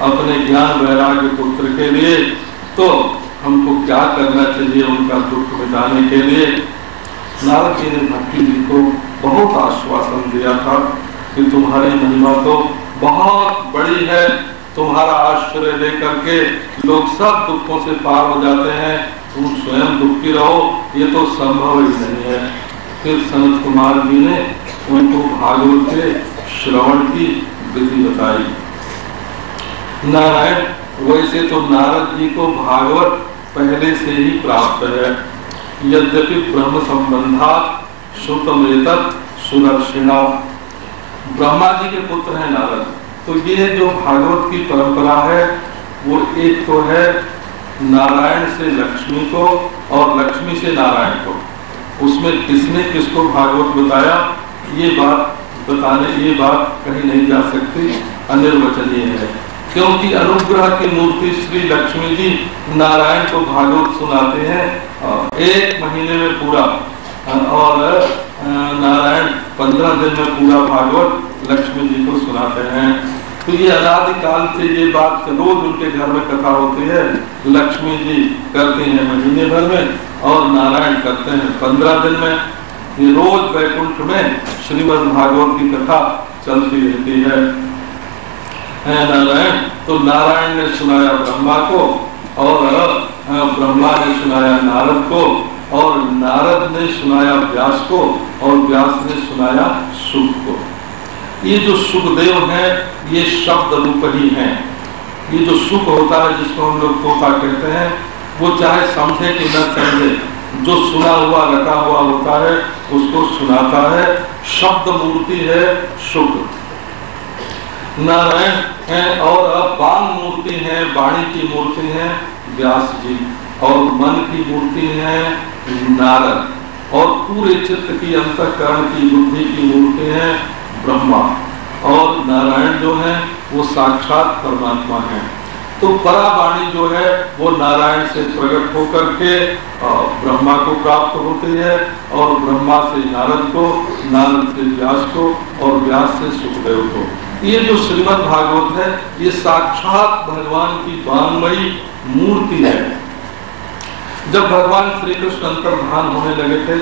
अपने ज्ञान वैराग्य पुत्र के लिए, तो हमको क्या करना चाहिए उनका दुख मिटाने के लिए। नारद जी ने भक्ति जी को बहुत आश्वासन दिया था कि तुम्हारी महिमा तो बहुत बड़ी है, तुम्हारा आश्रय लेकर के लोग सब दुखों से पार हो जाते हैं, तुम स्वयं दुखी रहो ये तो संभव ही नहीं है। फिर सनत कुमार जी ने उनको भागवत के श्रवण की विधि बताई। नारायण, वैसे तो नारद जी को भागवत पहले से ही प्राप्त है, यद्यपि ब्रह्म संबंधात श्रुतमेतत् सुदर्शिना, ब्रह्मा जी के पुत्र हैं नारद। तो ये जो भागवत की परंपरा है वो एक तो है नारायण से लक्ष्मी को और लक्ष्मी से नारायण को, उसमें किसने किसको भागवत बताया ये बात कहीं नहीं जा सकती, अनिर्वचनीय है। क्योंकि अनुग्रह की मूर्ति श्री लक्ष्मी जी नारायण को भागवत सुनाते हैं 1 महीने में पूरा, और नारायण 15 दिन में पूरा भागवत लक्ष्मी जी को सुनाते हैं। तो ये अनादिकाल से ये बात रोज उनके घर में कथा होती है, लक्ष्मी जी करती हैं महीने भर में और नारायण करते हैं 15 दिन में। ये रोज वैकुंठ में श्रीमद् भागवत की कथा चलती रहती है। नारायण, तो नारायण ने सुनाया ब्रह्मा को और ब्रह्मा ने सुनाया नारद को और नारद ने सुनाया व्यास को और व्यास ने सुनाया शुक को। ये जो सुखदेव हैं ये शब्द रूप ही हैं। ये जो सुख होता है जिसको हम लोग तोता कहते हैं, वो चाहे समझे कि न समझे, जो सुना हुआ रटा हुआ होता है उसको सुनाता है, शब्द मूर्ति है शुक। नारायण हैं और अब बाण मूर्ति है, वाणी की मूर्ति है व्यास जी, और मन की मूर्ति है नारद, और पूरे चित्त की अंतःकरण की बुद्धि की मूर्ति है ब्रह्मा, और नारायण जो है वो साक्षात परमात्मा है। तो परावाणी जो है वो नारायण से प्रकट होकर के ब्रह्मा को प्राप्त होती है, और ब्रह्मा से नारद को, नारद से व्यास को, और व्यास से सुखदेव को। ये जो श्रीमद् भागवत है ये साक्षात भगवान की वाङ्मयी मूर्ति है। जब भगवान श्री कृष्ण अंतर्धान होने लगे थे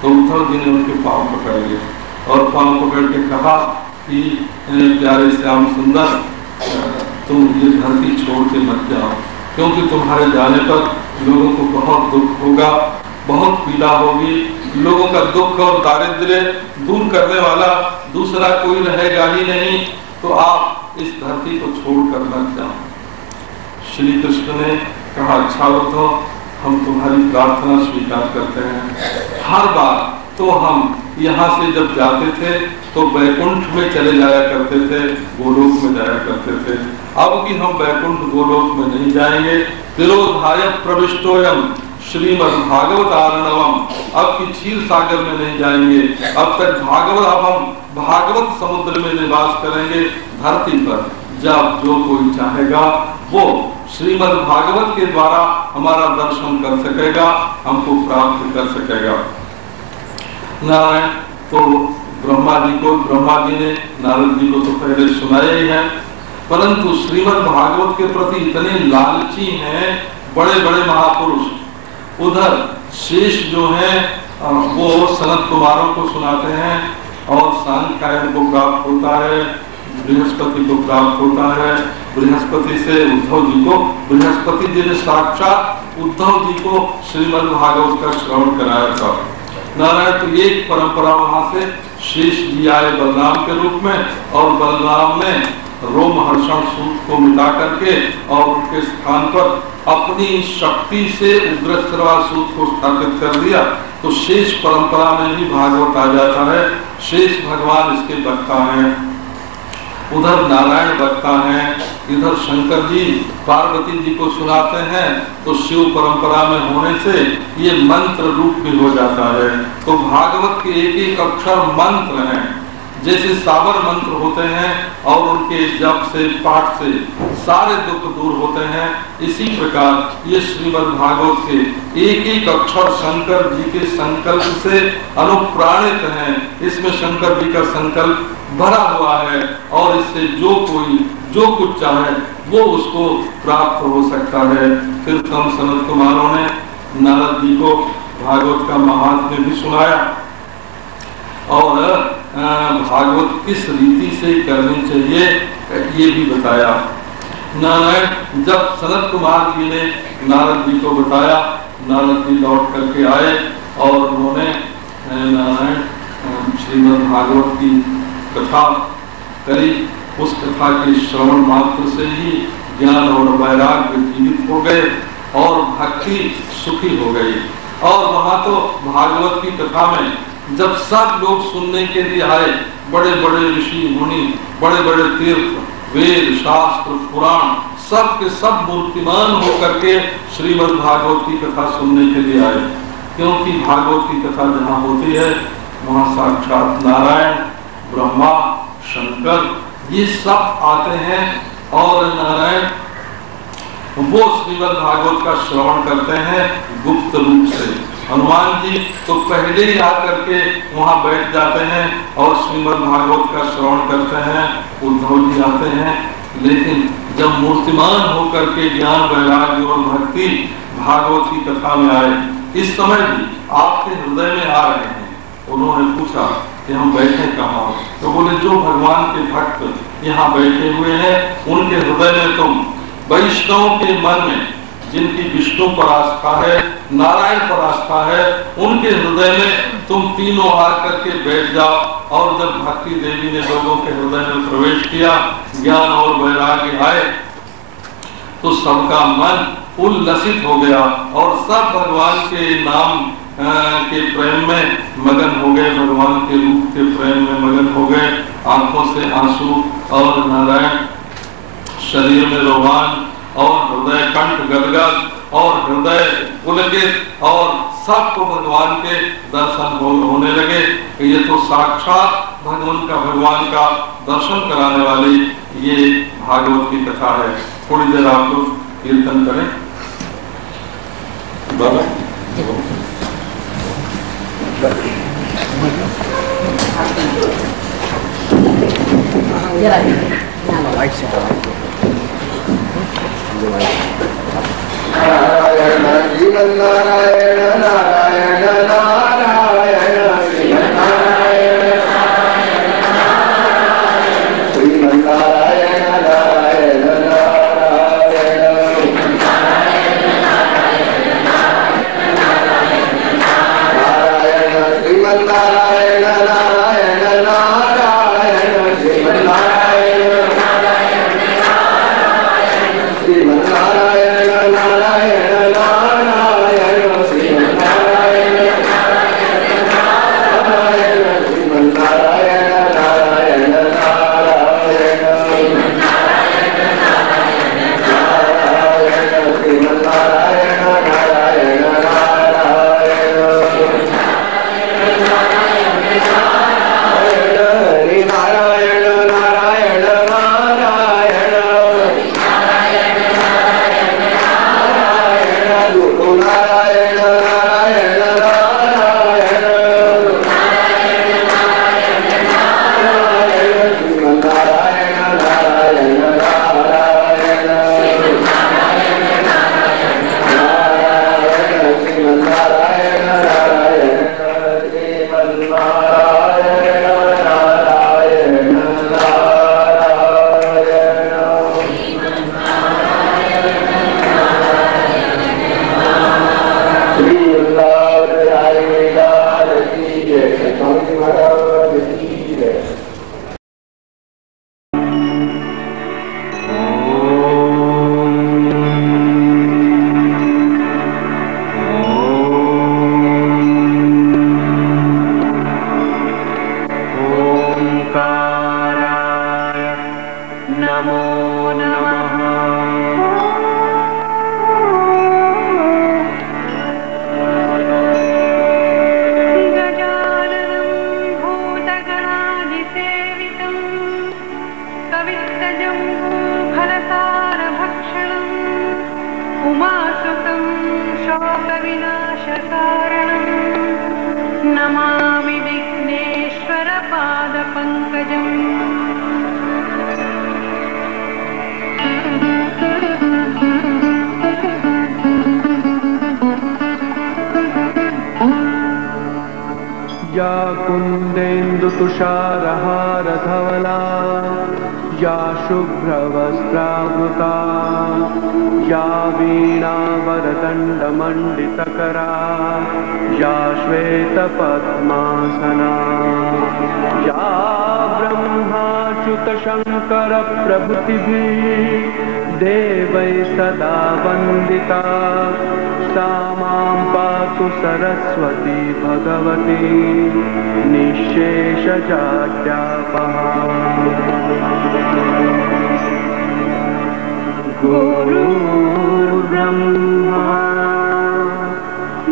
तो उद्धव जी ने उनके पांव पकड़ लिए और पांव पकड़ के कहा कि प्यारे श्याम सुंदर, तुम ये धरती छोड़ के मत जाओ, क्योंकि तुम्हारे जाने पर लोगों को बहुत दुख होगा, बहुत पीड़ा होगी, लोगों का दुख और दारिद्र्य दूर करने वाला दूसरा कोई रहेगा ही नहीं, तो आप इस धरती को छोड़कर मत जाओ। श्री कृष्ण ने कहा, अच्छा उद्धव, हम तुम्हारी प्रार्थना स्वीकार करते हैं। हर बार तो हम यहाँ से जब जाते थे तो वैकुंठ में चले जाया करते थे, गोलोक में जाया करते थे। अब कि हम वैकुंठ गोलोक में नहीं जाएंगे। तिरोधाय प्रविष्टोयम श्रीमद् भागवत आर्णवम, अब की क्षीर सागर में नहीं जाएंगे, अब तक भागवत, अब हम भागवत समुद्र में निवास करेंगे धरती पर। जब जो कोई चाहेगा वो श्रीमद् भागवत के द्वारा हमारा दर्शन कर सकेगा, हमको प्राप्त कर सकेगा। नारायण, तो ब्रह्मा जी ने नारद जी को तो पहले सुनाया ही है, परंतु श्रीमद् भागवत के प्रति इतने लालची हैं बड़े बड़े महापुरुष। उधर शेष जो है वो सनत कुमारों को सुनाते हैं और सांख्यायन को प्राप्त होता है, बृहस्पति को प्राप्त होता है, बृहस्पति से उद्धव जी को, बृहस्पति जी ने साक्षात उद्धव जी को श्रीमद् भागवत का श्रवण कराया था। नारायण, तो एक परंपरा वहां से शेष जी आए बलराम के रूप में, और बलराम ने रोमहर्षण सूत को मिटा करके और उनके स्थान पर अपनी शक्ति से उग्रश्रवा सूत को स्थापित कर दिया। तो शेष परंपरा में भी भागवत आ जाता है। शेष भगवान इसके वक्ता हैं, उधर नारायण वक्ता हैं, इधर शंकर जी पार्वती जी को सुनाते हैं। तो शिव परंपरा में होने से ये मंत्र रूप भी हो जाता है। तो भागवत के एक एक अक्षर मंत्र हैं, जैसे साबर मंत्र होते हैं और उनके जप से, पाठ से सारे दुख दूर होते हैं, इसी प्रकार ये श्रीमद् भागवत के एक एक अक्षर शंकर जी के संकल्प से अनुप्राणित हैं। इसमें शंकर जी का संकल्प भरा हुआ है और इससे जो कोई जो कुछ चाहे वो उसको प्राप्त हो सकता है। फिर तम सनत कुमारों ने नारद जी को भागवत का महात्म्य भी सुनाया और भागवत किस रीति से करनी चाहिए ये भी बताया। नारायण जब सनत कुमार जी ने नारद जी को बताया, नारद जी लौट करके आए और उन्होंने नारायण श्रीमद् भागवत की कथा करी। उस कथा के श्रवण मात्र से ही ज्ञान और वैराग्य जीवित हो गए और भक्ति सुखी हो गई। और वहां तो भागवत की कथा में जब सब लोग सुनने के लिए आए, बड़े बड़े ऋषि मुनि, बड़े बड़े तीर्थ, वेद शास्त्र पुराण सब के सब मूर्तिमान होकर के श्रीमद् भागवत की कथा सुनने के लिए आए। क्योंकि भागवत की कथा जहाँ होती है वहाँ साक्षात नारायण, ब्रह्मा, शंकर ये सब आते हैं और नारायण वो श्रीमद् भागवत का श्रवण करते हैं गुप्त रूप से। हनुमान जी तो पहले ही आकर के वहाँ बैठ जाते हैं और श्रीमद् भागवत का श्रवण करते हैं। उद्धव जी आते हैं, लेकिन जब मूर्तिमान होकर के ज्ञान वैराग्य और भक्ति भागवत की कथा में आए, इस समय भी आपके हृदय में आ रहे हैं। उन्होंने पूछा कि हम बैठे कहाँ? तो बोले जो भगवान के भक्त यहाँ बैठे हुए हैं उनके हृदय में तुम वैष्णव के मन में जिनकी विष्णु पर आस्था है, नारायण पर आस्था है, उनके हृदय में तुम तीनों आकर के बैठ जाओ। और जब भक्ति देवी ने लोगों के हृदय में प्रवेश किया, ज्ञान और वैराग्य आए, तो सबका मन उल्लसित हो गया और सब भगवान के नाम के प्रेम में मगन हो गए, भगवान के रूप के प्रेम में मगन हो गए। आंखों से आंसू और नारायण शरीर में रोमांच और हृदय कंठ गदगद और हृदय पुलकित और सबको भगवान के दर्शन होने लगे। ये तो साक्षात भगवान का दर्शन कराने वाली ये भागवत की कथा है। थोड़ी देर आप लोग कीर्तन करें। बाबा नारायण जीवन नारायण नारायण नारायण श्रीमन नारायण नारायण नारायण श्रीमन नारायण नारायण नारायण श्रीमन नारायण श्रीमन नारायण नारायण नारायण श्रीमन नारायण नारायण श्रीमन नारायण नारायण नारायण श्रीमन नारायण नारायण तुषारहारधवला या शुभ्रवस्त्रावृता या वीणावरदण्डमण्डितकरा या श्वेतपद्मासना या ब्रह्माच्युतशङ्करप्रभृतिभिः देवैः सदा वन्दिता सा मां पातु सरस्वती भगवती निःशेषजाड्यापहा। गुरुर्ब्रह्मा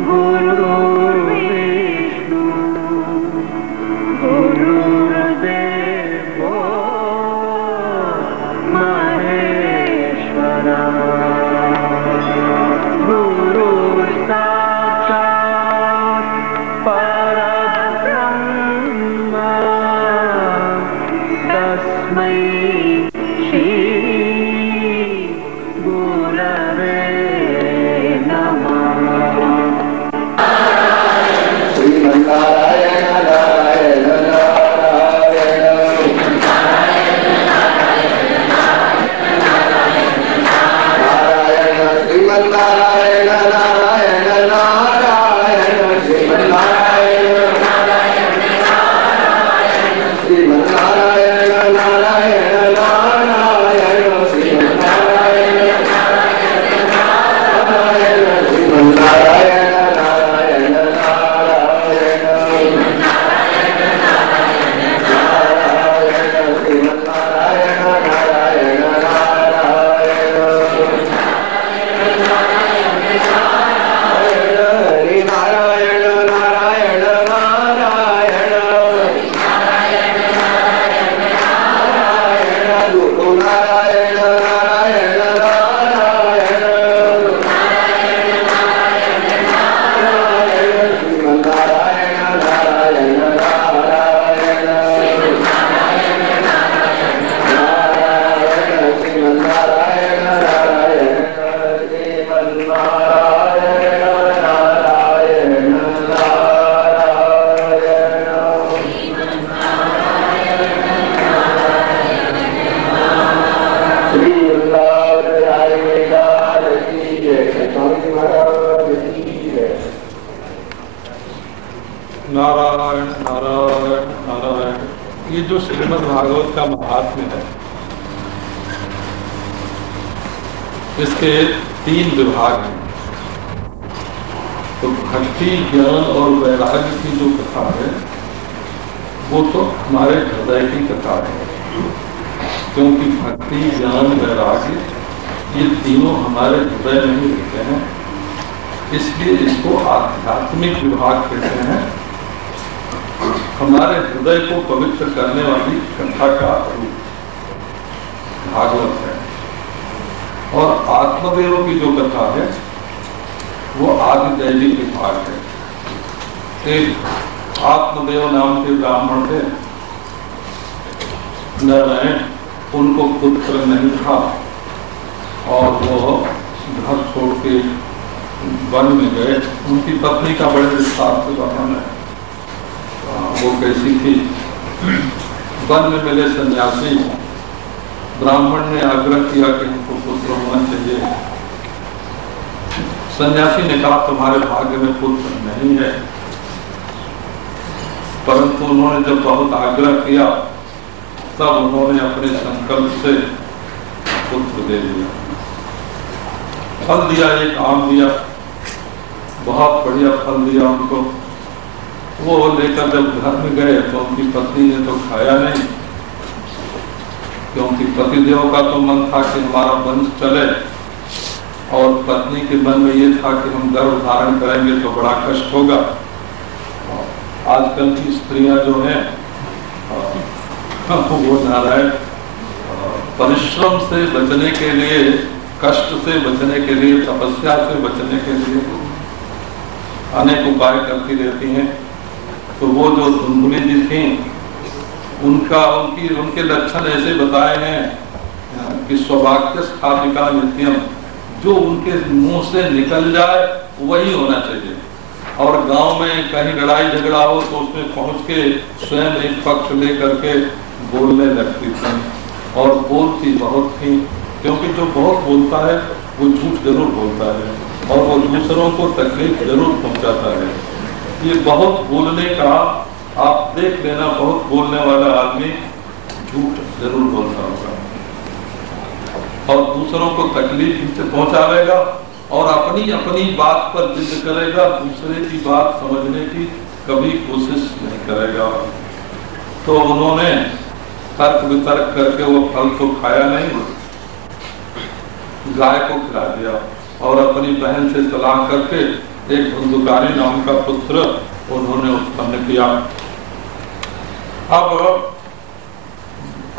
गुरुर्विष्णु गुरुर्देवो महेश्वरा गुरुर्साक्षात् परब्रह्म तस्मै श्री गुरवे नमः। श्रीमन्नारायण नारायण नारायण नारायण श्रीमन्नारायण नारायण नारायण श्रीमन्नारायण श्रीमन्नारायण नारायण नारायण श्रीमन्नारायण श्रीमन्नारायण नारायण नारायण नारायण नारायण। ये जो श्रीमद् भागवत का महात्म्य है, इसके 3 विभाग हैं। तो भक्ति, ज्ञान और वैराग्य की जो कथा है वो तो हमारे हृदय की कथा है, क्योंकि भक्ति, ज्ञान, वैराग्य ये तीनों हमारे हृदय में ही रहते हैं, इसलिए इसको आध्यात्मिक विभाग कहते हैं। हमारे हृदय को पवित्र करने वाली कथा का रूप भागवत है। और आत्मदेव की जो कथा है वो आदिदैविक विभाग है। एक आत्मदेव नाम के ब्राह्मण थे, नारायण, उनको पुत्र नहीं था और वो घर छोड़ के वन में गए। उनकी पत्नी का बड़े विस्तार से वर्णन है, वो कैसी थी। वन में मिले सन्यासी, ब्राह्मण ने आग्रह किया कि हमको पुत्र होना चाहिए। सन्यासी ने कहा तुम्हारे भाग्य में पुत्र नहीं है, परंतु उन्होंने जब बहुत आग्रह किया तब उन्होंने अपने संकल्प से पुत्र दे दिया, फल दिया, एक आम दिया, बहुत बढ़िया फल दिया उनको। वो लेकर जब घर में गए तो उनकी पत्नी ने तो खाया नहीं, क्योंकि पतिदेव का तो मन था कि हमारा वंश चले, और पत्नी के मन में ये था कि हम गर्भ धारण करेंगे तो बड़ा कष्ट होगा। आजकल की स्त्रियां जो हैं वो नारायण परिश्रम से बचने के लिए, कष्ट से बचने के लिए, तपस्या से बचने के लिए अनेक उपाय करती रहती हैं। तो वो जो धुंधुली जी थी, उनके लक्षण ऐसे बताए हैं कि सौभाग्य स्थापिका नित्यम, जो उनके मुंह से निकल जाए वही होना चाहिए। और गांव में कहीं लड़ाई झगड़ा हो तो उसमें पहुंच के स्वयं एक पक्ष लेकर के बोलने लगती थी और बोलती बहुत थी, क्योंकि जो बहुत बोलता है वो झूठ जरूर बोलता है और वो दूसरों को तकलीफ जरूर पहुंचाता है। ये बहुत बोलने का आप देख लेना, बहुत बोलने वाला आदमी झूठ जरूर बोलता होगा और दूसरों को तकलीफ से पहुंचावेगा और अपनी अपनी बात पर जिद करेगा, दूसरे की बात समझने की कभी कोशिश नहीं करेगा। तो उन्होंने तर्क वितर्क करके वो फल तो खाया नहीं, गाय को खिला दिया और अपनी बहन से सलाह करके एक धुंधुकारी नाम का पुत्र उन्होंने उत्पन्न किया। अब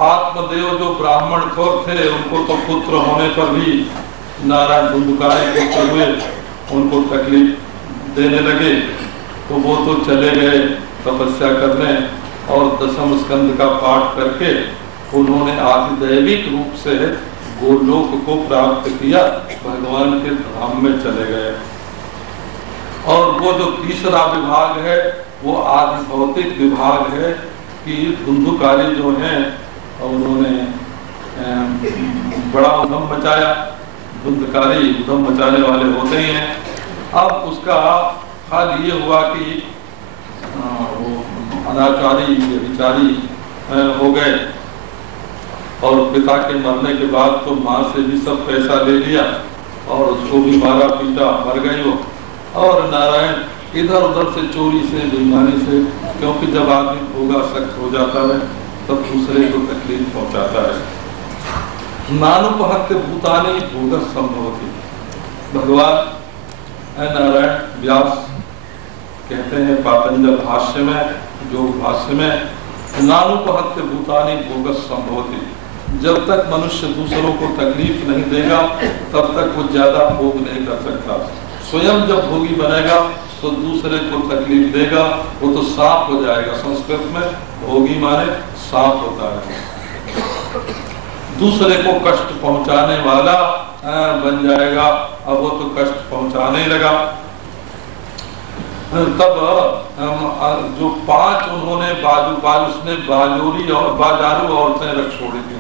आत्मदेव जो ब्राह्मण थे उनको तो पुत्र होने पर भी नारायण धुंधुकारी पुत्र हुए, उनको तकलीफ देने लगे, तो वो तो चले गए तपस्या करने और दशम स्कंद का पाठ करके उन्होंने आदिदैविक रूप से गोलोक को प्राप्त किया, भगवान के धाम में चले गए। और वो जो तीसरा विभाग है वो आदि भौतिक विभाग है कि धुंधुकारी जो हैं उन्होंने बड़ा उधम मचाया। धुंधकारी उधम मचाने वाले होते ही हैं। अब उसका हाल ये हुआ कि वो अनाचारी विचारी हो गए और पिता के मरने के बाद तो माँ से भी सब पैसा ले लिया और उसको भी मारा पीटा, मर गई वो। और नारायण इधर उधर से चोरी से बेईमानी से, क्योंकि जब आदमी भोगा सख्त हो जाता है तब दूसरे को तकलीफ पहुंचाता है। नानुपहत्य भूतानि भोगस संभवति। भगवान नारायण व्यास कहते हैं पातंजल भाष्य में, जो भाष्य में, नानुपहत्य भूतानि भोगस संभवति। जब तक मनुष्य दूसरों को तकलीफ नहीं देगा तब तक वो ज्यादा भोग नहीं कर सकता। स्वयं जब भोगी बनेगा तो दूसरे को तकलीफ देगा, वो तो साफ हो जाएगा। संस्कृत में भोगी माने साफ होता है, दूसरे को कष्ट पहुंचाने वाला बन जाएगा। अब वो तो कष्ट पहुंचाने लगा। तब जो 5 उन्होंने बाजोरी और बाजारू औरतें रख छोड़ी थी,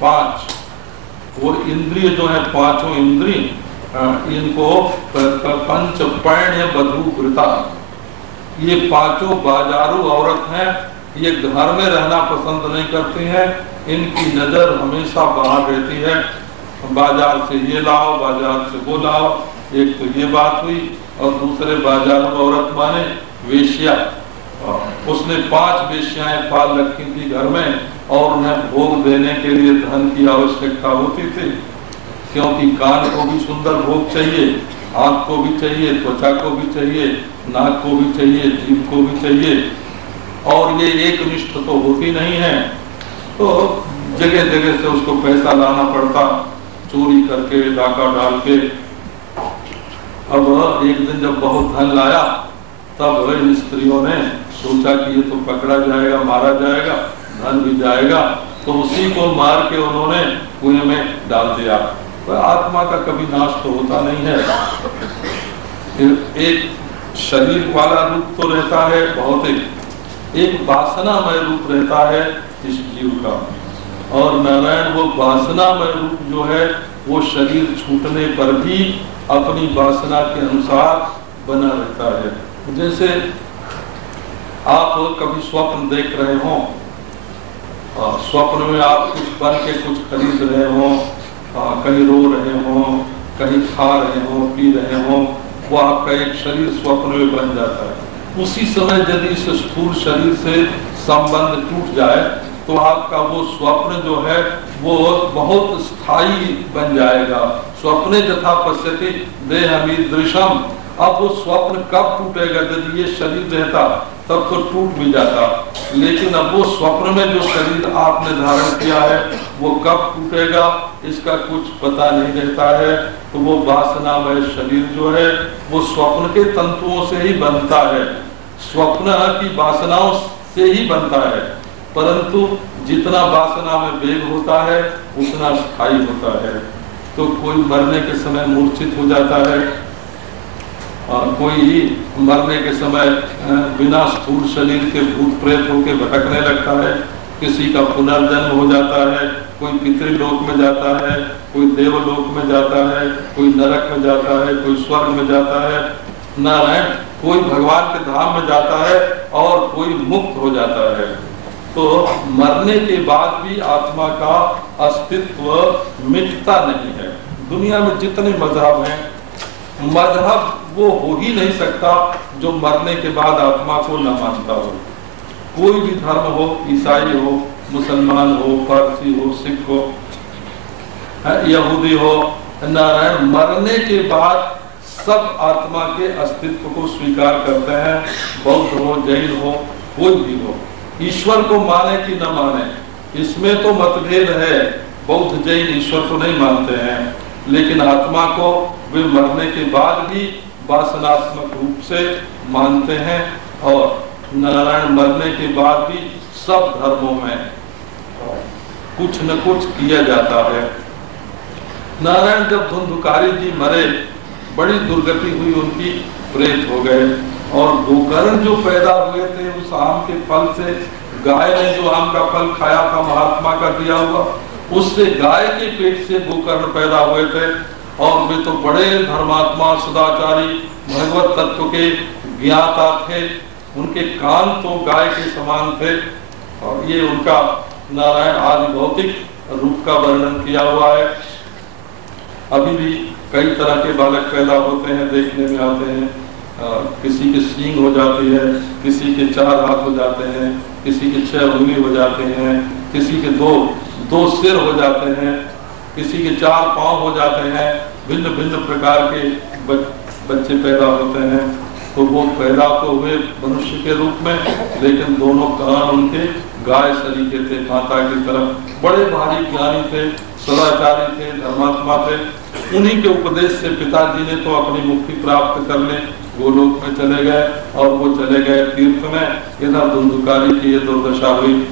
5। और इंद्रिय जो है 5 इंद्रिय, इनको पंचपर्ण्य बधूकृता, ये 5 बाजारू औरत हैं। ये घर में रहना पसंद नहीं करती हैं, इनकी नजर हमेशा बाहर रहती है। बाजार से ये लाओ, बाजार से वो लाओ। एक तो ये बात हुई और दूसरे बाजारू औरत माने वेश्या। उसने 5 वेश्याएं पाल रखी थी घर में और उन्हें भोग देने के लिए धन की आवश्यकता होती थी, क्योंकि कान को भी सुंदर भोग चाहिए, आंख को भी चाहिए, त्वचा को भी चाहिए, नाक को भी चाहिए, जीभ को भी चाहिए। और ये एक निष्ठ तो होती नहीं है, तो जगह जगह से उसको पैसा लाना पड़ता, चोरी करके, डाका डाल के। अब एक दिन जब बहुत धन लाया तब इन स्त्रियों ने सोचा कि ये तो पकड़ा जाएगा, मारा जाएगा, धन भी जाएगा, तो उसी को मार के उन्होंने कुएं में डाल दिया। तो आत्मा का कभी नाश तो होता नहीं है। एक शरीर वाला रूप तो रहता है भौतिक, एक वासनामय रूप रहता है इस जीव का। और नारायण वो वासनामय रूप जो है वो शरीर छूटने पर भी अपनी वासना के अनुसार बना रहता है। जैसे आप कभी स्वप्न देख रहे हो, स्वप्न में आप कुछ बन के कुछ खरीद रहे हो, कहीं रो रहे हो, कहीं खा रहे हो, पी रहे हो, वो आपका एक शरीर स्वप्न में बन जाता है। उसी समय यदि इस स्थूल शरीर से संबंध टूट जाए तो आपका वो स्वप्न जो है वो बहुत स्थायी बन जाएगा। स्वप्ने यथा पश्यति देहमीदृशम। अब वो स्वप्न कब टूटेगा? यदि ये शरीर रहता तब तो टूट भी जाता, लेकिन अब वो स्वप्न में जो शरीर आपने धारण किया है वो कब टूटेगा इसका कुछ पता नहीं रहता है। तो वो वासनामय शरीर जो है वो स्वप्न के तंतुओं से ही बनता है, स्वप्न की वासनाओं से ही बनता है, परंतु जितना वासना में वेग होता है उतना स्थायी होता है। तो कोई मरने के समय मूर्छित हो जाता है कोई मरने के समय बिना स्थूल शरीर के भूत प्रेत होके भटकने लगता है, किसी का पुनर्जन्म हो जाता है, कोई पितृलोक में जाता है, कोई देवलोक में जाता है, कोई नरक में जाता है, कोई स्वर्ग में जाता है, नारायण कोई भगवान के धाम में जाता है और कोई मुक्त हो जाता है। तो मरने के बाद भी आत्मा का अस्तित्व मिटता नहीं है। दुनिया में जितने मजहब हैं, मजहब वो हो ही नहीं सकता जो मरने के बाद आत्मा को न मानता हो। कोई भी धर्म हो, ईसाई हो, मुसलमान हो, पारसी हो, सिख हो, यहूदी हो, नारायण मरने के बाद सब आत्मा के अस्तित्व को स्वीकार करते हैं। बौद्ध हो, जैन हो, कोई भी हो, ईश्वर को माने कि न माने इसमें तो मतभेद है। बौद्ध जैन ईश्वर को नहीं मानते हैं, लेकिन आत्मा को वे मरने के बाद भी वासनात्मक रूप से मानते हैं। और नारायण मरने के बाद भी सब धर्मों में कुछ न कुछ किया जाता है। नारायण जब धुंधुकारी जी मरे, बड़ी दुर्गति हुई, उनकी प्रेत हो गए। और गोकर्ण जो पैदा हुए थे उस आम के फल से, गाय ने जो आम का फल खाया था महात्मा का दिया हुआ, उससे गाय के पेट से गोकर्ण पैदा हुए थे। और वे तो बड़े धर्मात्मा, सदाचारी, भगवत तत्व के ज्ञाता थे। उनके कान तो गाय के समान थे। और ये उनका नारायण आदि भौतिक रूप का वर्णन किया हुआ है। अभी भी कई तरह के बालक पैदा होते हैं, देखने में आते हैं। किसी के सींग हो जाती है, किसी के 4 हाथ हो जाते हैं, किसी के 6 उंगली हो जाते हैं, किसी के दो सिर हो जाते हैं, किसी के 4 पांव हो जाते हैं। भिन्न भिन्न प्रकार के बच्चे पैदा होते हैं। तो वो पैदा तो हुए मनुष्य के रूप में, लेकिन दोनों कान उनके गाय सरीखे थे, माता की तरफ। बड़े भारी ज्ञानी थे, सदाचारी थे, धर्मात्मा थे। उन्हीं के उपदेश से पिताजी ने तो अपनी मुक्ति प्राप्त कर ले, गोलोक में चले गए। और वो चले गए तीर्थ में। इधर धुंधुकारी की ये दुर्दशा हुई।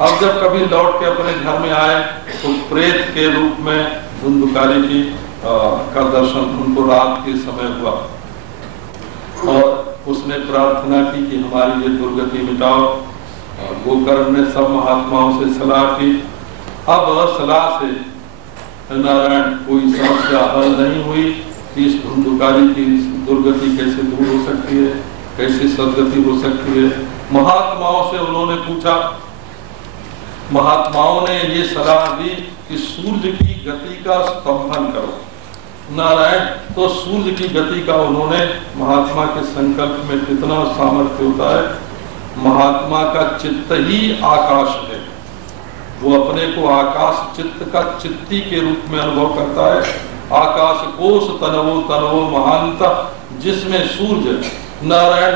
अब जब कभी लौट के अपने घर में आए तो प्रेत के रूप में धुंधुकारी की का दर्शन उनको रात के समय हुआ। और उसने प्रार्थना की कि हमारी ये दुर्गति मिटाओ। गोकर्ण ने सब महात्माओं से सलाह की। अब सलाह से नारायण कोई समस्या हल नहीं हुई कि इस धुंधुकारी की दुर्गति कैसे दूर हो सकती है, कैसे सदगति हो सकती है। महात्माओं से उन्होंने पूछा। महात्माओं ने ये सलाह दी कि सूर्य की गति का स्तंभन करो। नारायण तो सूर्य की गति का उन्होंने, महात्मा के संकल्प में कितना सामर्थ्य होता है। महात्मा का चित्त ही आकाश है। वो अपने को आकाश चित्त का चित्ती के रूप में अनुभव करता है। आकाश कोश तनवो तनवो महानता, जिसमें सूर्य नारायण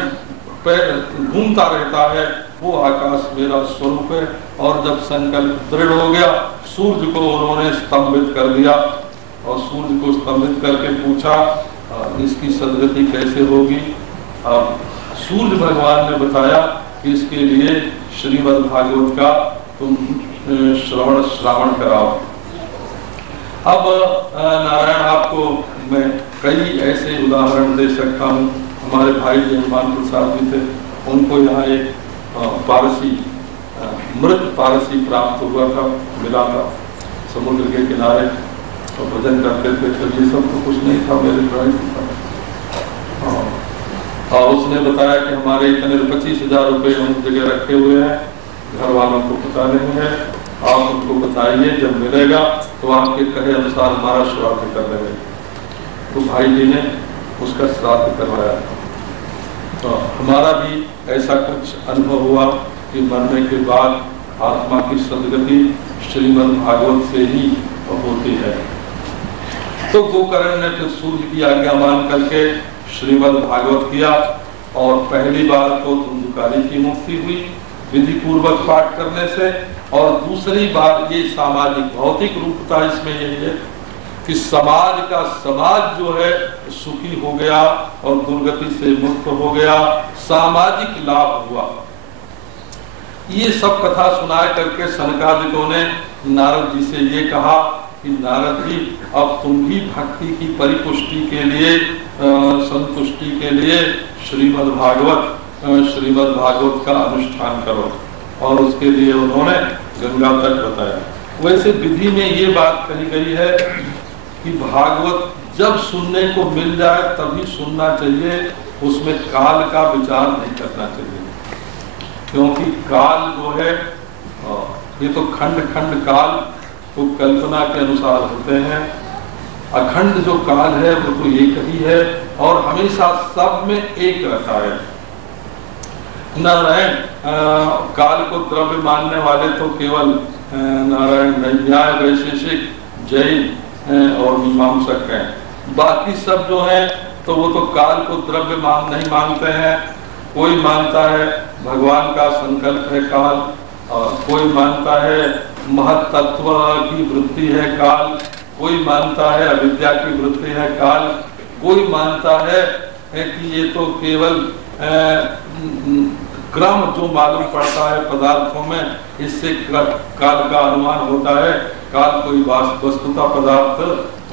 घूमता रहता है, वो आकाश मेरा स्वरूप है। और जब संकल्प दृढ़ हो गया, सूर्य को उन्होंने स्तंभित कर दिया। और सूर्य को स्तंभित करके पूछा इसकी सदगति कैसे होगी। सूर्य भगवान ने बताया कि इसके लिए श्रीमद् भागवत का तुम श्रवण कराओ। अब नारायण आपको मैं कई ऐसे उदाहरण दे सकता हूँ। हमारे भाई जी हनुमान प्रसाद जी थे, उनको यहाँ एक पारसी मृत पारसी प्राप्त हुआ था, मिला था समुद्र के किनारे। तो भजन करते थे। तो ये सब तो कुछ नहीं था, मेरे भाई था। और उसने बताया कि हमारे इतने 25,000 रुपये उन जगह रखे हुए हैं, घर वालों को पता नहीं है, आप उनको बताइए, जब मिलेगा तो आपके कहे अनुसार हमारा श्राद्ध कर देंगे। तो भाई जी ने उसका श्राद्ध करवाया। तो हमारा भी ऐसा कुछ अनुभव हुआ कि मरने के बाद आत्मा की सदगति श्रीमद् भागवत से ही होती है। तो गोकर्ण ने फिर सूर्य की आज्ञा मान करके श्रीमद् भागवत किया। और पहली बार तो धुंधुकारी की मुक्ति हुई विधि पूर्वक पाठ करने से। और दूसरी बार ये सामाजिक भौतिक रूपता इसमें यही है कि समाज जो है सुखी हो गया और दुर्गति से मुक्त हो गया, सामाजिक लाभ हुआ। ये सब कथा सुना करके सनकादिकों ने नारद जी से ये कहा कि नारद जी अब तुम भी भक्ति की परिपुष्टि के लिए, संतुष्टि के लिए श्रीमद् भागवत का अनुष्ठान करो। और उसके लिए उन्होंने गंगा तट बताया। वैसे विधि में ये बात कही गई है कि भागवत जब सुनने को मिल जाए तभी सुनना चाहिए, उसमें काल का विचार नहीं करना चाहिए, क्योंकि काल जो है ये तो खंड खंड काल तो कल्पना के अनुसार होते हैं, अखंड जो काल है वो तो एक ही है और हमेशा सब में एक रहता है। नारायण काल को द्रव्य मानने वाले तो केवल नारायण न्याय वैशेषिक जैन और मीमांसक हैं, बाकी सब जो है तो वो तो काल को द्रव्य नहीं मानते हैं। कोई मानता है भगवान का संकल्प है काल, और कोई मानता है महत्त्व की वृत्ति है काल, कोई मानता है अविद्या की वृत्ति है काल, कोई मानता है कि ये तो केवल क्रम जो मालूम पड़ता है पदार्थों में, इससे काल का अनुमान होता है, काल कोई वस्तुता पदार्थ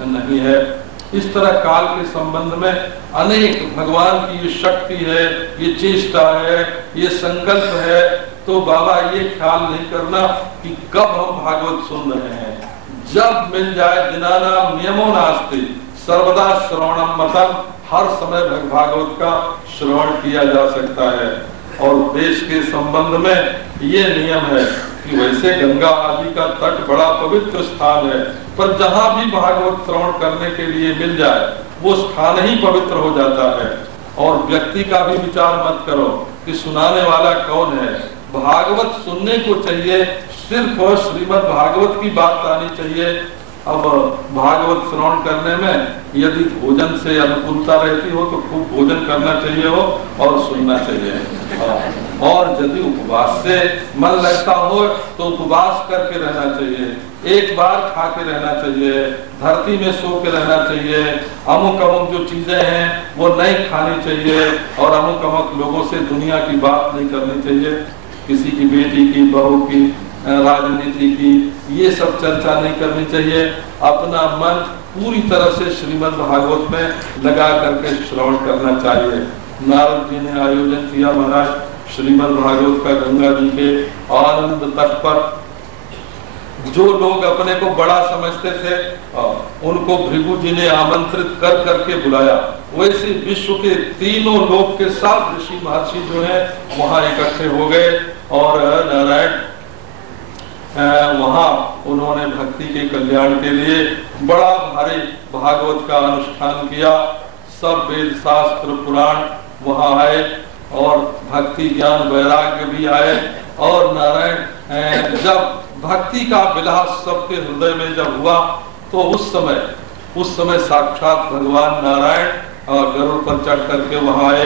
नहीं है। इस तरह काल के संबंध में अनेक, भगवान की ये शक्ति है, ये चेष्टा है, ये संकल्प है, तो बाबा ये ख्याल नहीं करना कि कब हम भागवत सुन रहे हैं, जब मिल जाए दिनानाम नियमो नास्ति सर्वदा श्रवणम मतम, हर समय भागवत का श्रवण किया जा सकता है। और देश के संबंध में ये नियम है कि वैसे गंगा आदि का तट बड़ा पवित्र स्थान है, पर जहाँ भी भागवत श्रवण करने के लिए मिल जाए वो स्थान ही पवित्र हो जाता है। और व्यक्ति का भी विचार मत करो कि सुनाने वाला कौन है, भागवत सुनने को चाहिए, सिर्फ श्रीमद् भागवत की बात आनी चाहिए। अब भागवत श्रवण करने में यदि भोजन से अनुकूलता रहती हो तो खूब भोजन करना चाहिए हो और सुनना चाहिए, और यदि उपवास से मन लगता हो तो उपवास करके रहना चाहिए, एक बार खा के रहना चाहिए, धरती में सो के रहना चाहिए, अमुक अमुक जो चीजें हैं वो नहीं खानी चाहिए, और अमुक अमुक लोगों से दुनिया की बात नहीं करनी चाहिए, किसी की बेटी की, बहू की, राजनीति की, ये सब चर्चा नहीं करनी चाहिए। अपना मन पूरी तरह से श्रीमद् भागवत में लगा करके श्रवण करना चाहिए। नारद जी ने आयोजन किया महाराज श्रीमद् भागवत का गंगा जी के आनंद तट पर। जो लोग अपने को बड़ा समझते थे उनको भृगु जी ने आमंत्रित कर करके बुलाया। वैसे विश्व के तीनों लोक के सब ऋषि महर्षि जो हैं वहां इकट्ठे हो गए और नारायण वहां उन्होंने भक्ति के कल्याण के लिए बड़ा भारी भागवत का अनुष्ठान किया। सब वेद शास्त्र पुराण वहां आए और भक्ति ज्ञान वैराग्य भी आए। और नारायण जब भक्ति का विलास सबके हृदय में जब हुआ तो उस समय साक्षात भगवान नारायण गरुड़ पर चढ़ करके वहां आए,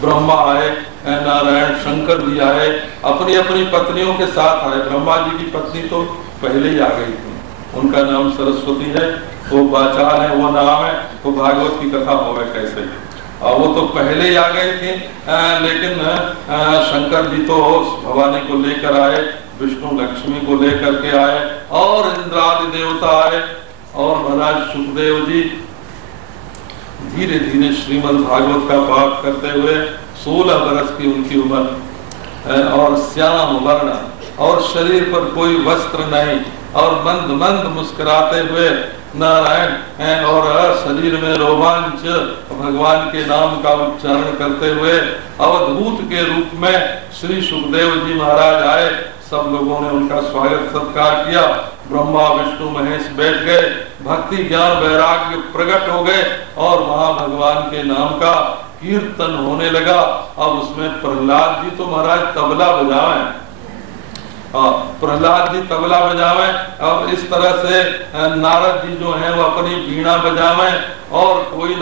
ब्रह्मा आए, नारायण शंकर भी आए, अपनी अपनी पत्नियों के साथ आए। ब्रह्मा जी की पत्नी तो पहले ही आ गई थी, उनका नाम सरस्वती है, वो बाचाल है, वो नाम है, तो भागवत की कथा होवे कैसे, वो तो पहले ही आ गई थी। लेकिन शंकर जी तो भवानी को लेकर आए, विष्णु लक्ष्मी को लेकर के आए और इंद्रादि देवता आए। और महाराज सुखदेव जी धीरे धीरे श्रीमद् भागवत का पाठ करते हुए 16 बरस की उनकी उम्र और श्याम वर्ण और शरीर पर कोई वस्त्र नहीं और मंद मंद मुस्कुराते हुए नारायण और शरीर में रोमांच भगवान के नाम का उच्चारण करते हुए अवधूत के रूप में श्री सुखदेव जी महाराज आए। सब लोगों ने उनका स्वागत सत्कार किया। ब्रह्मा विष्णु महेश बैठ गए, भक्ति ज्ञान वैराग्य प्रकट हो गए और वहां भगवान के नाम का कीर्तन होने लगा। अब उसमें प्रहलाद जी तो महाराज तबला बजावे, प्रहलाद जी तबला बजावे और इस तरह से नारद जी जो हैं वो अपनी वीणा बजावे और कोई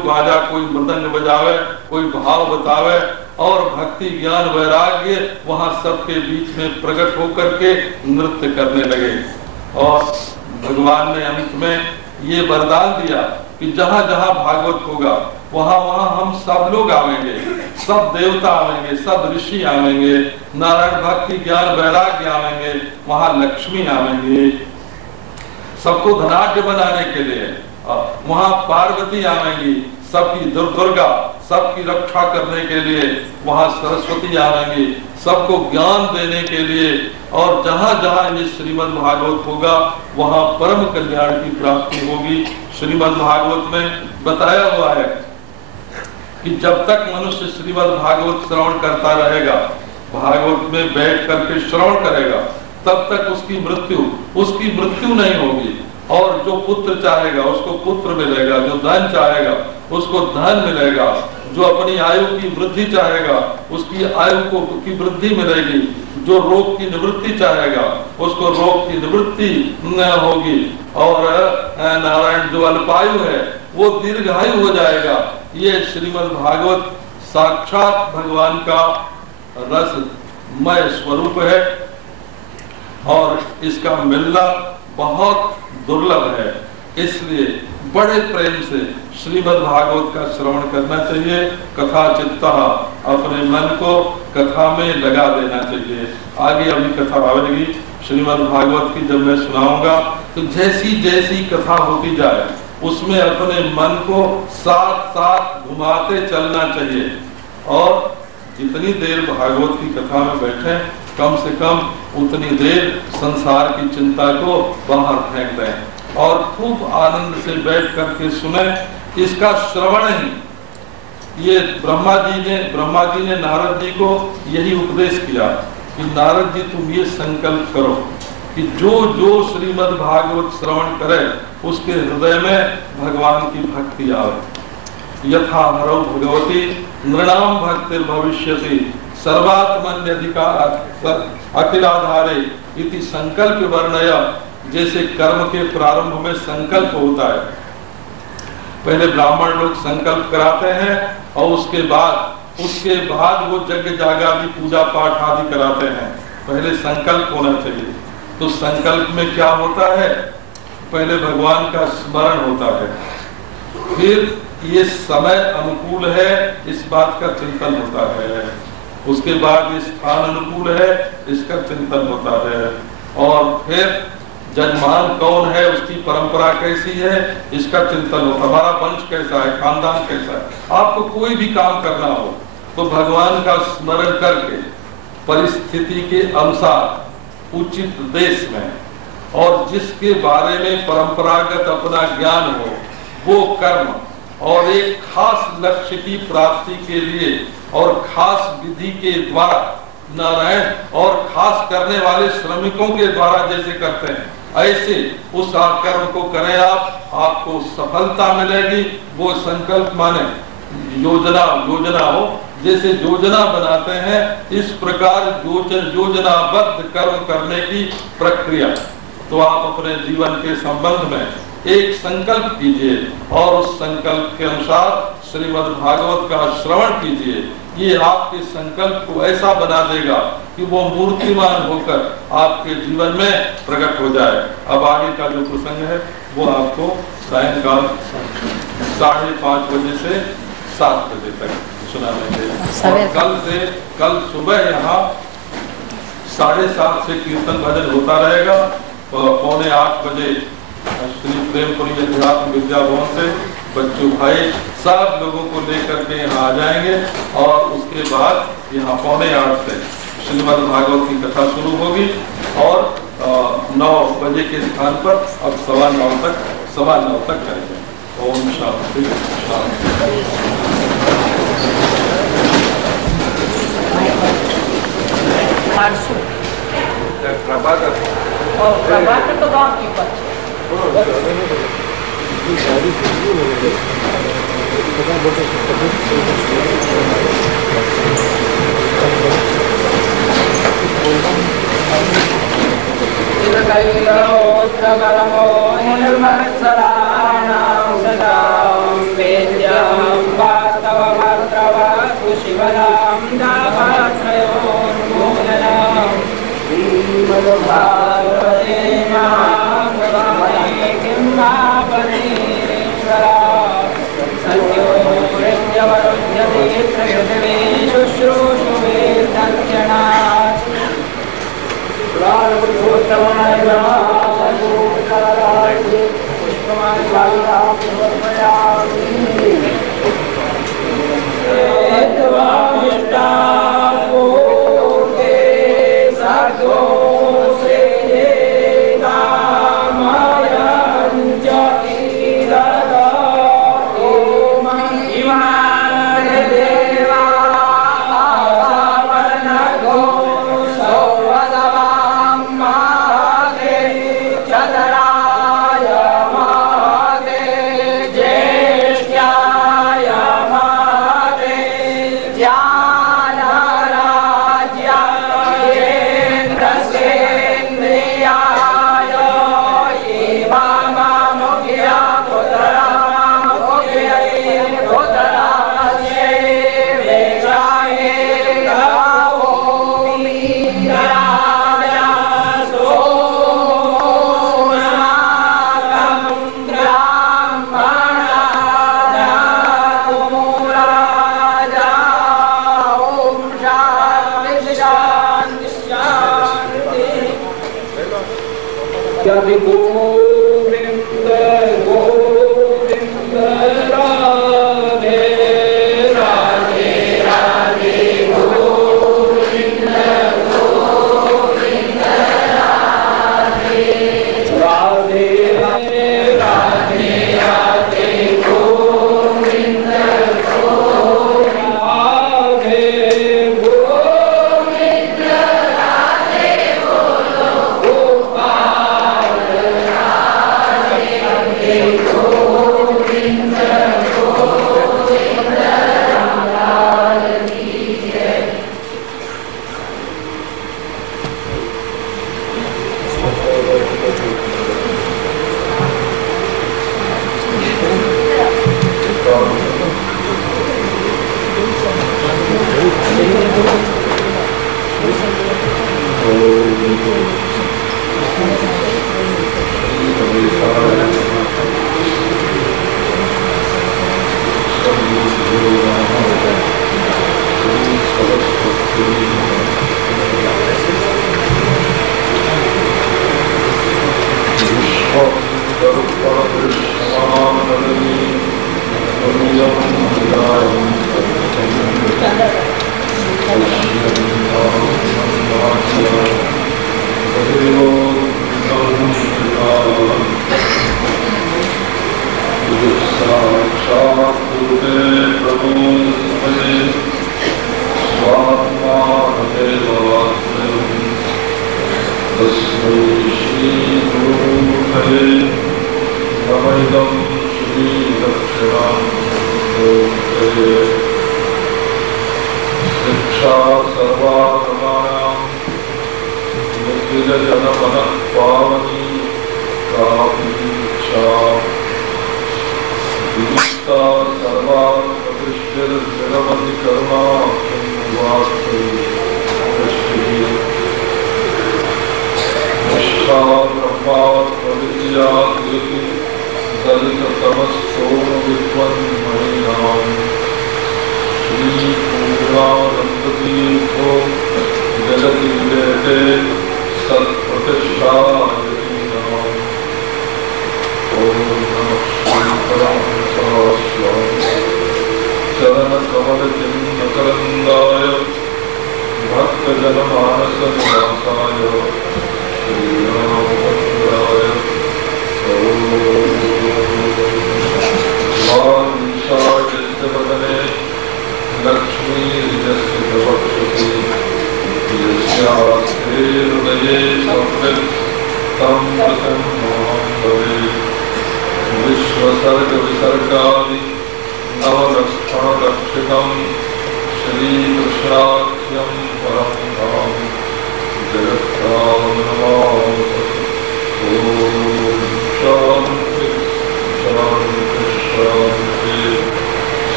बाजा कोई मृदंग बजावे, कोई भाव बतावे और भक्ति ज्ञान वैराग्य वहां सबके बीच में प्रकट होकर के नृत्य करने लगे। और भगवान ने अंत में ये वरदान दिया कि जहां जहां भागवत होगा वहां वहां हम सब लोग आवेंगे, सब देवता आवेंगे, सब ऋषि आवेंगे, नारायण भक्ति ज्ञान वैराग्य आवेंगे, वहां लक्ष्मी आवेंगे। सबको धनाढ्य बनाने के लिए। वहां पार्वती आएंगी, सबकी दुर्गा सबकी रक्षा करने के लिए। वहां सरस्वती आएंगी, सबको ज्ञान देने के लिए। और जहां जहां ये श्रीमद् भागवत होगा वहां परम कल्याण की प्राप्ति होगी। श्रीमद् भागवत में बताया हुआ है कि जब तक मनुष्य श्रीमद् भागवत श्रवण करता रहेगा, भागवत में बैठ करके श्रवण करेगा, तब तक उसकी मृत्यु नहीं होगी। और जो पुत्र चाहेगा उसको पुत्र मिलेगा, जो धन चाहेगा उसको धन मिलेगा, जो अपनी आयु की वृद्धि चाहेगा उसकी आयु की वृद्धि मिलेगी, जो रोग की निवृत्ति चाहेगा उसको रोग की निवृत्ति होगी। और नारायण जो अल्पायु है वो दीर्घायु हो जाएगा। ये श्रीमद् भागवत साक्षात भगवान का रसमय स्वरूप है और इसका मिलना बहुत दुर्लभ है। इसलिए बड़े प्रेम से श्रीमद् भागवत का श्रवण करना चाहिए। कथा चित्ता, अपने मन को कथा में लगा देना चाहिए। आगे अभी कथा आएगी श्रीमद् भागवत की, जब मैं सुनाऊंगा तो जैसी जैसी कथा होती जाए उसमें अपने मन को साथ साथ घुमाते चलना चाहिए। और जितनी देर भागवत की कथा में बैठे कम से कम उतनी देर संसार की चिंता को बाहर फेंक दें और खूब आनंद से बैठ करके सुने। इसका श्रवण ही ये ब्रह्मा जी ने नारद जी को यही उपदेश किया कि नारद जी तुम ये संकल्प करो कि जो जो श्रीमद् भागवत श्रवण करे उसके हृदय में भगवान की भक्ति आवे। यथा हरौ भगवती नृणाम भक्तिर् भविष्यति सर्वात्मन्यधिकार अखिलाधारे इति संकल्प वर्णय। जैसे कर्म के प्रारंभ में संकल्प होता है, पहले ब्राह्मण लोग संकल्प कराते हैं और उसके बाद वो यज्ञ जागादि पूजा पाठ आदि कराते हैं। पहले संकल्प होना चाहिए। तो संकल्प में क्या होता है, पहले भगवान का स्मरण होता है, फिर ये समय अनुकूल है इस बात का चिंतन होता है, उसके बाद ये स्थान अनुकूल है इसका चिंतन होता है, और फिर जजमान कौन है, उसकी परंपरा कैसी है इसका चिंतन होता है, हमारा वंश कैसा है, खानदान कैसा है। आपको कोई भी काम करना हो तो भगवान का स्मरण करके परिस्थिति के अनुसार उचित देश में और जिसके बारे में परंपरागत अपना ज्ञान हो वो कर्म और एक खास लक्ष्य की प्राप्ति के लिए और खास विधि के द्वारा नारायण और खास करने वाले श्रमिकों के द्वारा जैसे करते हैं ऐसे उस कर्म को करें आपको सफलता मिलेगी। वो संकल्प माने योजना हो, जैसे योजना बनाते हैं इस प्रकार योजनाबद्ध कर्म करने की प्रक्रिया। तो आप अपने जीवन के संबंध में एक संकल्प कीजिए और उस संकल्प के अनुसार श्रीमद् भागवत का श्रवण कीजिए। ये आपके संकल्प को ऐसा बना देगा कि वो मूर्तिमान होकर आपके जीवन में प्रकट हो जाए। अब आगे का जो प्रसंग है वो आपको सायंकाल 5:30 बजे से 7 बजे तक सुनाने के। कल सुबह यहाँ 7:30 से कीर्तन भजन होता रहेगा। 7:45 बजे श्री प्रेमपुरी अध्यात्म विद्या भवन से बच्चों भाई सब लोगों को लेकर के यहाँ आ जाएंगे और उसके बाद यहाँ 7:45 से श्रीमद् भागवत की कथा शुरू होगी और 9 बजे के स्थान पर अब 9:15 तक करेंगे। ओम शांति प्रभाकर तो गाँव की बात शुश्रूषुवे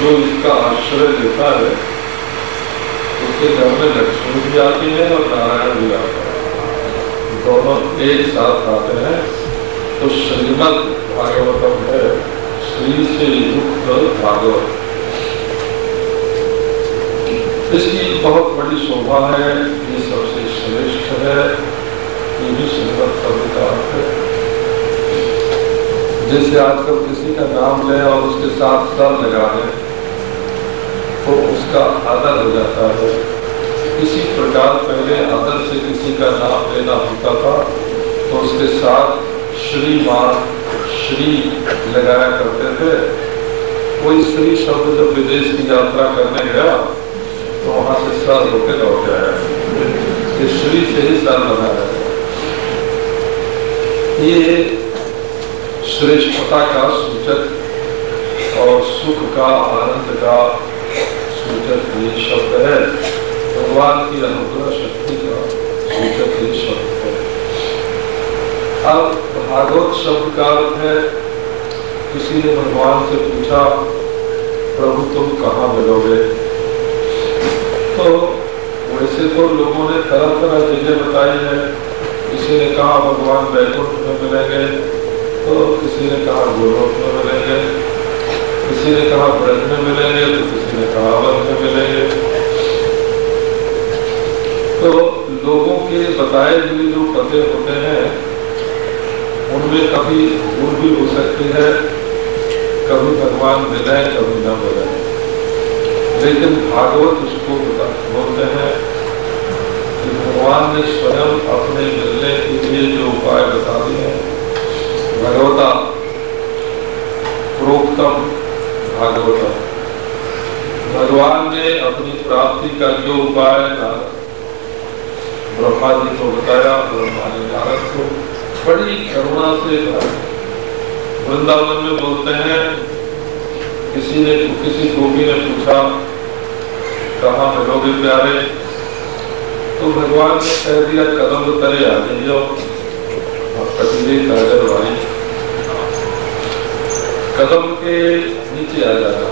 जो इसका आश्रय लेता है उसके घर में लक्ष्मी भी आती है और नारायण भी आता है, दोनों एक साथ आते हैं। तो श्रीमद् भागवतम है श्री से युक्त भागवत। इसकी बहुत बड़ी शोभा है, ये सबसे श्रेष्ठ है, ये भी श्रीमद् शब्द का अर्थ है। जैसे आजकल किसी का नाम लें और उसके साथ सर लगा दें तो उसका आदर हो जाता है। इसी प्रकार पहले आदर से किसी का नाम लेना होता था तो उसके साथ श्रीमान श्री लगाया करते थे। कोई श्री शब्द जब विदेश की यात्रा करने गया तो वहां से सर होकर लौट आया, श्री से ही सर लगाया। ये श्रेष्ठता का सूचक और सुख का आनंद का सूचक ये शब्द है। भगवान की अनुग्रह शक्ति का सूचक ये शब्द है। अब भागवत शब्द का अर्थ है, किसी ने भगवान से पूछा प्रभु तुम कहाँ मिलोगे, तो वैसे तो लोगों ने तरह तरह जगह बताई है। किसी ने कहा भगवान वैकुंठ में मिलेंगे, तो किसी ने कहा गोलोक में मिलेंगे, किसी ने कहा ब्रज में मिलेंगे, तो किसी ने कहा अवध में मिलेंगे। तो लोगों के बताए हुए जो पते होते हैं उनमें कभी भूल भी हो सकती है, कभी भगवान मिले कभी न मिले। लेकिन भागवत उसको बोलते हैं कि भगवान ने स्वयं अपने मिलने के लिए जो उपाय बता दिए हैं। भगवता प्रोक्तम भागवतम, भगवान ने अपनी प्राप्ति का जो उपाय ब्रह्मा जी को बताया, ब्रह्मा ने नारद को बड़ी करुणा से वृंदावन में बोलते हैं। किसी गोपी ने पूछा कहाँ मिलोगे प्यारे, तो भगवान ने कह दिया कदम तले आ जाइए, कदम के नीचे आ जाना।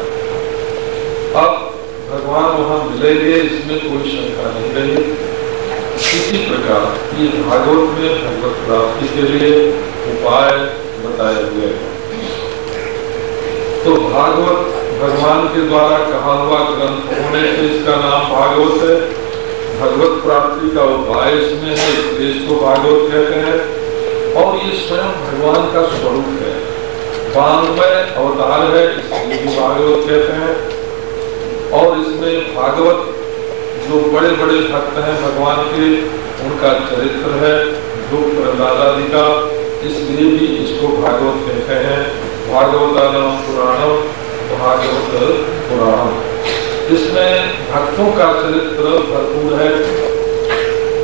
अब भगवान वहां मिलेंगे इसमें कोई शंका नहीं रही। इसी प्रकार ये भागवत में भगवत प्राप्ति के लिए उपाय बताए हुए हैं। तो भागवत भगवान के द्वारा कहा हुआ ग्रंथ होने से इसका नाम भागवत है। भगवत प्राप्ति का उपाय इसमें है, इसको भागवत कहते हैं। और ये स्वयं भगवान का स्वरूप है, वांग्मय अवतार है, इसलिए भी भागवत कहते हैं। और इसमें भागवत जो बड़े बड़े भक्त हैं भगवान के, उनका चरित्र है, दुख प्रहलाद आदि का, इसलिए भी इसको भागवत कहते हैं। भागवतानाम पुराणम, भागवत पुराणम। इसमें भक्तों का चरित्र भरपूर है,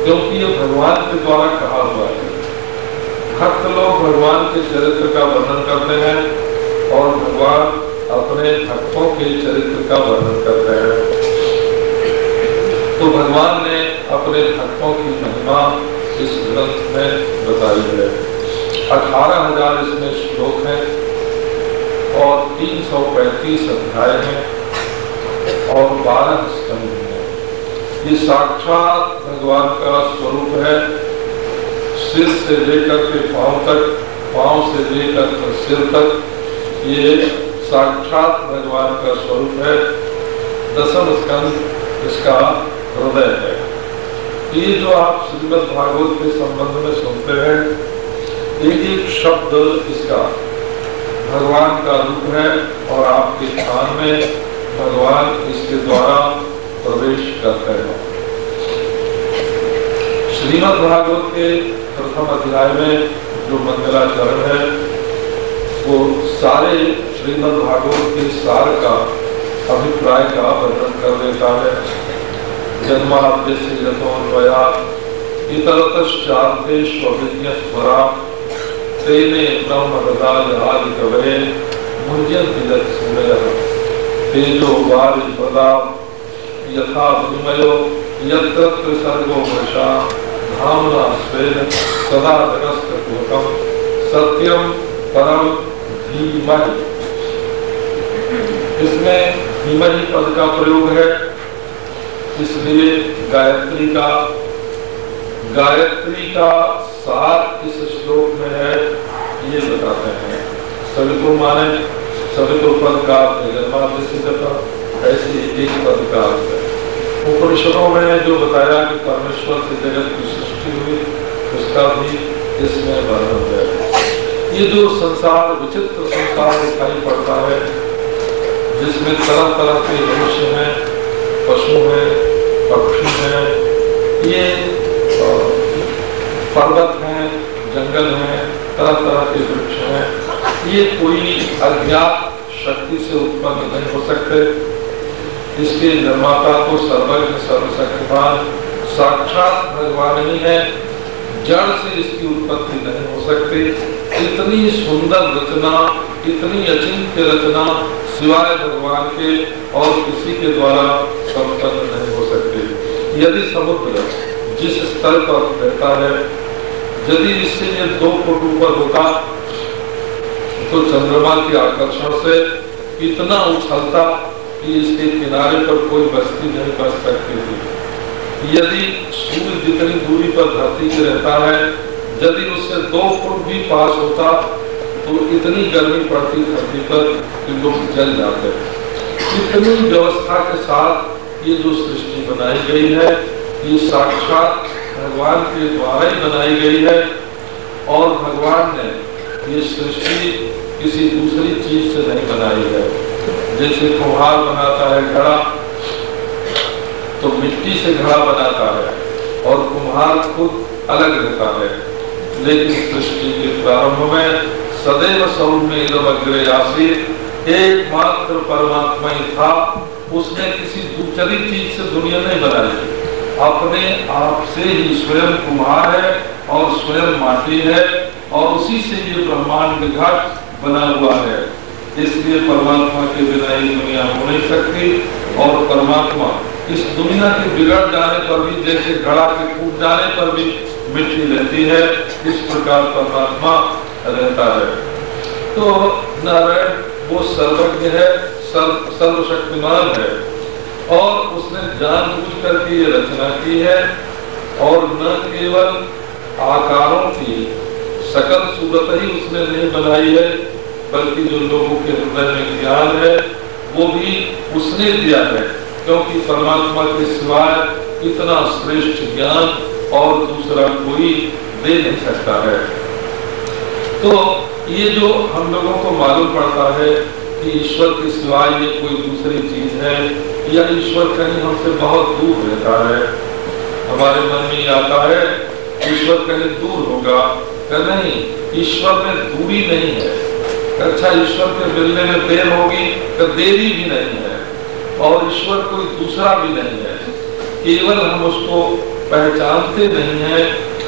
क्योंकि ये भगवान के द्वारा कहा हुआ है। भक्त लोग भगवान के चरित्र का वर्णन करते हैं और भगवान अपने भक्तों के चरित्र का वर्णन करते हैं। तो भगवान ने अपने भक्तों की महिमा इस ग्रंथ में बताई है। 18,000 इसमें श्लोक हैं और 335 अध्याय हैं और 12 स्कंध हैं। ये साक्षात भगवान का स्वरूप है। सिर से लेकर के पांव तक, पांव से लेकर के सिर तक, ये साक्षात भगवान का स्वरूप है। दसम स्कंध इसका हृदय है। ये जो आप श्रीमद् भागवत के संबंध में सुनते हैं, एक एक शब्द इसका भगवान का रूप है और आपके कान में भगवान इसके द्वारा प्रवेश करते हैं। श्रीमद् भागवत के प्रथम अध्याय में जो मंगलाचरण है वो सारे श्रीमद् भागवत के सार का अभिप्राय का वर्णन कर देता है। जन्माद्यस्य यतोऽन्वयात् इतरतश्चार्थेष्वभिज्ञस्वरा तेने ब्रह्म ददाति कवये मुह्यन्ति यत्सूरयः तेजो वारिपदा यथा विमयो यत्र त्रिसर्गो मृषा धाम्ना स्वेन सदा जगत्कृतं सत्यम परम धीमहि। इसमें धीमहि पद का प्रयोग है, इसलिए गायत्री का सार इस श्लोक में है, ये बताते हैं। सवितुर माने सवितुर पद का जन्माद्यसिद्धता, ऐसे एक पद का अर्थ है। उपनिषदों में जो बताया कि परमेश्वर से जगत की सृष्टि हुई, उसका भी इसमें वर्णन है। ये जो संसार, विचित्र संसार दिखाई पड़ता है, जिसमें तरह तरह के मनुष्य हैं, पशु हैं, पक्षी हैं, ये पर्वत हैं, जंगल हैं, तरह तरह के वृक्ष हैं, ये कोई अज्ञात शक्ति से उत्पन्न नहीं हो सकते। इसके निर्माता तो सर्वज्ञ सर्वशक्तिमान साक्षात भगवान ही है, जड़ से इसकी उत्पत्ति नहीं हो सकती। इतनी सुंदर रचना, इतनी अचिंत्य रचना सिवाय भगवान के और किसी के द्वारा संपन्न नहीं हो सकती। यदि समुद्र जिस स्तर पर रहता है, यदि इससे ये 2 फुट ऊपर होता तो चंद्रमा के आकर्षण से इतना उछलता कि इसके किनारे पर कोई बस्ती नहीं बच सकती थी। यदि सूर्य जितनी दूरी पर धरती से रहता है, यदि उससे 2 फुट भी पास होता तो इतनी गर्मी पड़ती धरती पर कि लोग जल जाते। इतनी व्यवस्था के साथ ये जो सृष्टि बनाई गई है, ये साक्षात भगवान के द्वारा ही बनाई गई है। और भगवान ने ये सृष्टि किसी दूसरी चीज से नहीं बनाई है। जैसे कुम्हार बनाता है घड़ा, तो मिट्टी से घड़ा बनाता है और कुम्हार खुद अलग रहता है। लेकिन सृष्टि के प्रारंभ में सदैव सौम्य इदमग्रे आसीत्, एकमात्र परमात्मा ही था। उसने किसी दूसरी चीज से दुनिया नहीं बनाई, अपने आप से ही स्वयं कुम्हार है और स्वयं माटी है, और उसी से ये ब्रह्मांड विघाट बना हुआ है। इसलिए परमात्मा के बिना ये दुनिया हो नहीं सकती। और परमात्मा इस दुनिया के बिगड़ जाने पर भी, जैसे घड़ा के टूट जाने पर भी मिट्टी रहती है, इस प्रकार परमात्मा रहता है। तो नारायण वो सर्वज्ञ है, सर्वशक्तिमान है, और उसने जानबूझ करके ये रचना की है। और न केवल आकारों की सकल सूरत ही उसने नहीं बनाई है, बल्कि जो लोगों के हृदय में ज्ञान है वो भी उसने दिया है। क्योंकि परमात्मा के सिवाय इतना श्रेष्ठ ज्ञान और दूसरा कोई दे नहीं सकता है। तो ये जो हम लोगों को मालूम पड़ता है कि ईश्वर के सिवाय ये कोई दूसरी चीज है, या ईश्वर कहीं हमसे बहुत दूर रहता है, हमारे मन में आता है ईश्वर कहीं दूर होगा। नहीं, ईश्वर में दूरी नहीं है। अच्छा, ईश्वर के मिलने में देर होगी तो देरी भी नहीं है, और ईश्वर कोई दूसरा भी नहीं है। केवल हम उसको पहचानते नहीं है,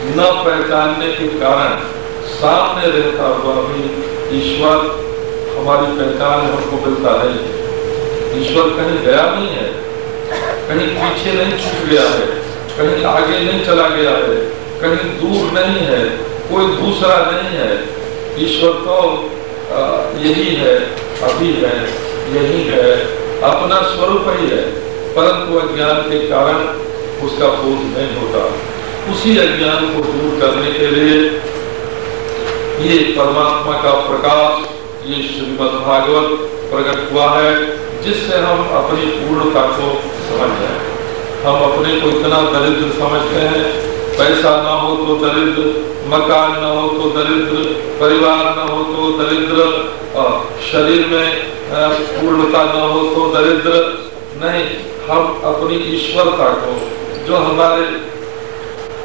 न पहचानने के कारण सामने रहता हुआ भी ईश्वर हमारी पहचान हमको मिलता नहीं। ईश्वर कहीं गया नहीं है, कहीं पीछे नहीं छूट गया है, कहीं आगे नहीं चला गया है, कहीं दूर नहीं है, कोई दूसरा नहीं है। ईश्वर तो यही है, अभी है, यही है, अपना स्वरूप ही है। परंतु अज्ञान के कारण उसका बोध नहीं होता। उसी अज्ञान को दूर करने के लिए ये परमात्मा का प्रकाश, ये श्रीमद् भागवत प्रकट हुआ है, जिससे हम अपनी पूर्णता को समझ जाए। हम अपने को इतना दरिद्र समझते हैं, पैसा ना हो तो दरिद्र, मकान न हो तो दरिद्र, परिवार न हो तो दरिद्र, शरीर में पूर्णता न हो तो दरिद्र। नहीं, हम अपनी ईश्वरता को, जो हमारे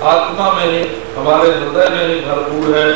आत्मा में ही, हमारे हृदय में ही भरपूर है,